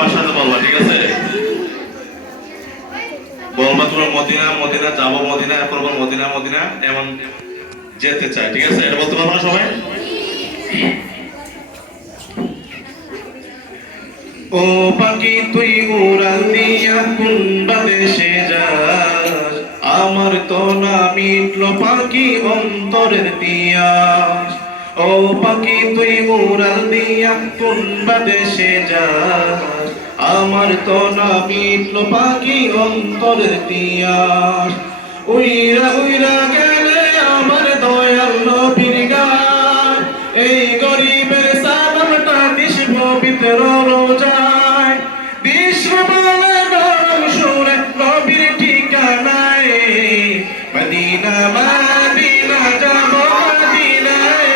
আমার সাথে বলবা, ঠিক আছে? বলবা তোমার মদিনা মদিনা, যাব মদিনা বল মদিনা মদিনা, এমন যেতে চাই ঠিক আছে? এটা বলতে পারব না সবাই? ও পাখি, তুই উড়াল দিয়া কোন বাদেশে যাস? আমার তো না মিটলো পাখি অন্তরের দিয়াস ও পাখি, তুই উড়াল দিয়া কোন বাদেশে যাস? আমার তো না মিটলো পাখি অন্তরের দিয়াস উইরা উইরা গেলে আমার দয়াল নবীর গান। এই গরিবের সালামটা দিস পবিত্র রোজায়। দিস বলে নরম সুরে নবীর ঠিকানায়। মদিনা মদিনা যাব মদিনায়।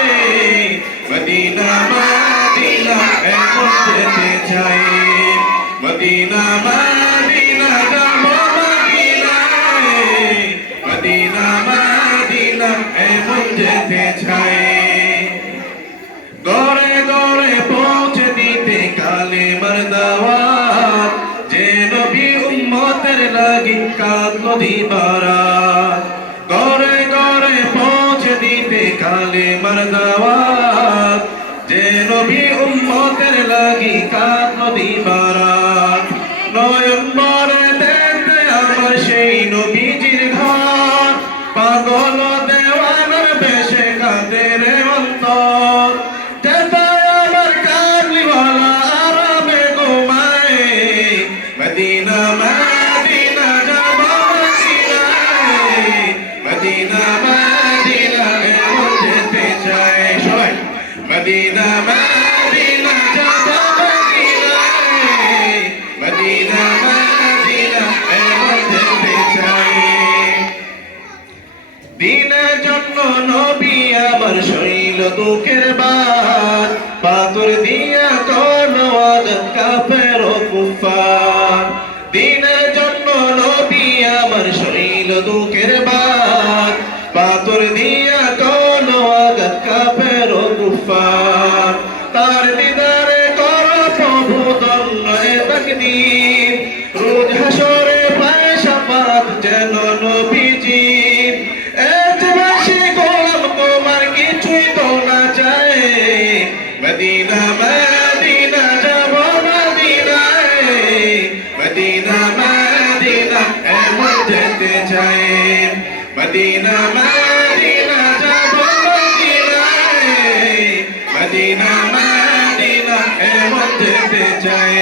মদিনা মদিনা এখন যেতে চাই। মদিনা মদিনা, যাব মদিনায়। মদিনা মদিনা এমন যেতে চাই গড়ে গড়ে পৌঁছে দিতে কালে মরদাওয়াত। যে নবী উম্মতের লাগি কাঁদলো দিবারাত। গড়ে গড়ে পৌঁছে দিতে কালে মরদাওয়াত। যে নবী উম্মতের লাগি কাঁদলো দিবারাত। নয়ম্বরে দেখতে আমার সেই নবীজির ঘর পাগল দেওয়ানার বেশে কাঁদে রে অন্তর। যেথায় আমার কামলিওয়ালা আরামে ঘুমায়। মদিনা মদিনা, যাব মদিনা মদিনা যেতে চায় সবাই। মদিনা দিনের জন্য নবী আমার শৈল দুঃখের বাদ। পাথর দিয়া কর্ণওয়াদ কাফের ও কুফার দিনের জন্য নবী আমার শৈল দুঃখের বাদ। পাথর দিয়া মদিনা মদিনা, যাব মদিনায়। মদিনা মদিনা এমন যেতে চাই মদিনা মদিনা যাব মদিনায়। মদিনা মদিনা এমন যেতে চাই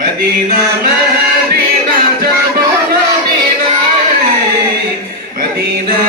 মদিনা মদিনা, যাব মদিনায়। মদিনা